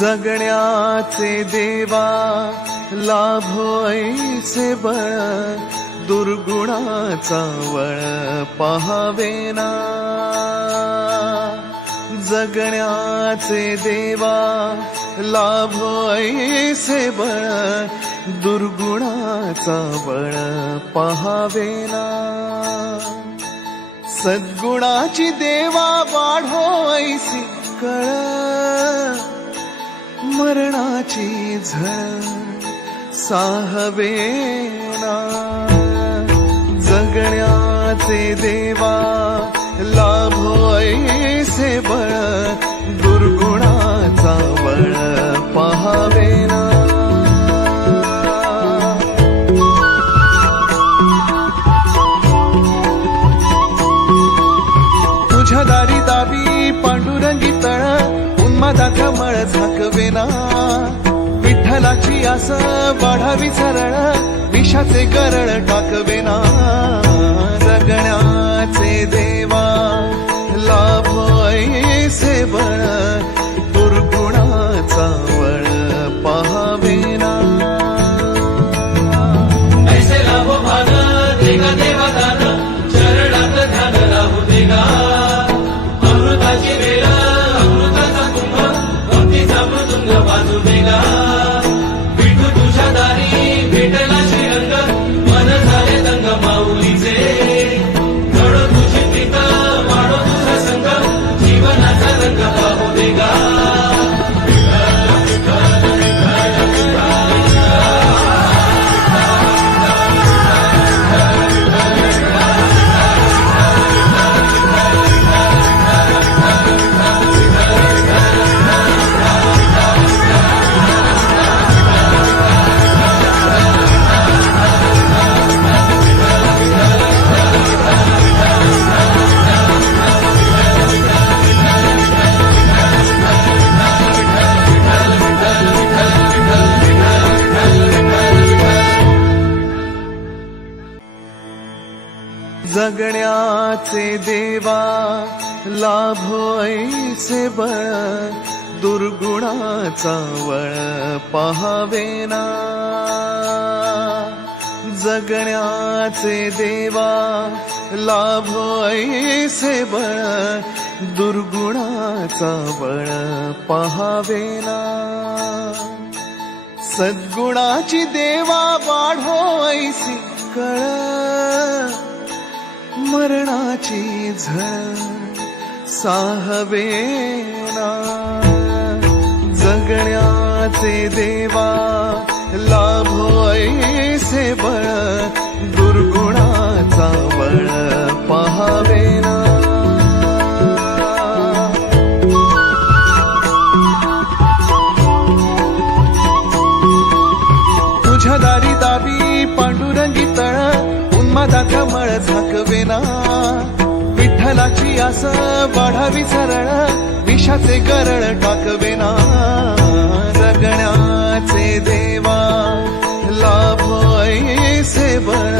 जगण्याचे देवा लाभो ऐसे बळ, दुर्गुणाचा वळ पहावेना। जगण्याचे देवा लाभो ऐसे बळ, दुर्गुणाचा बळ पहावेना। सद्गुणाची देवा वाढो ऐसी कळ, मरणाची झळ साहवेना। जगण्याचे देवा लाभो ऐसे बळ, दुर्गुणाचा बळ पहावेना। तुझ्या दारी दावी पांडुरंगी तळ, उन्मादाचा मळ झाकवेना। विठ्ठलाची आस वाढावी सरळ, विषाचे गरळ टाकवेना। जगण्याचे देवा लाभो ऐसे बळ, दुर्गुणाचा बळ पहावेना। ऐसे लाभो भान देगा देवा दान, चरणात ध्यान राहू देगा। अमृताची वेळ अमृताचा कुंभ, भक्तीचा मृदुंग वाजू देगा। विठू तुझ्या दारी भेटला श्रीरंग, मन झाले दंग माऊलीचे। घडो तुझी प्रीत वाढो तुझा संग, जीवनाचा रंग पाहू देगा। जगण्याचे देवा लाभो ऐसे बळ, दुर्गुणाचा वळ पहावेना। जगण्याचे देवा लाभो ऐसे बळ, दुर्गुणाचा बळ पहावेना। सद्गुणाची देवा वाढो ऐसी कळ, मरणाची झळ साहवेना। जगण्याचे देवा लाभो ऐसे बळ, दुर्गुणाचा बळ पहावेना। तुझ्या दारी दावी पांडुरंगी तळ, उन्मादाचा मळ झाकवेना। विठ्ठलाची आस वाढावी सरळ, विषाचे गरळ टाकवेना। जगण्याचे देवा लाभो ऐसे बळ,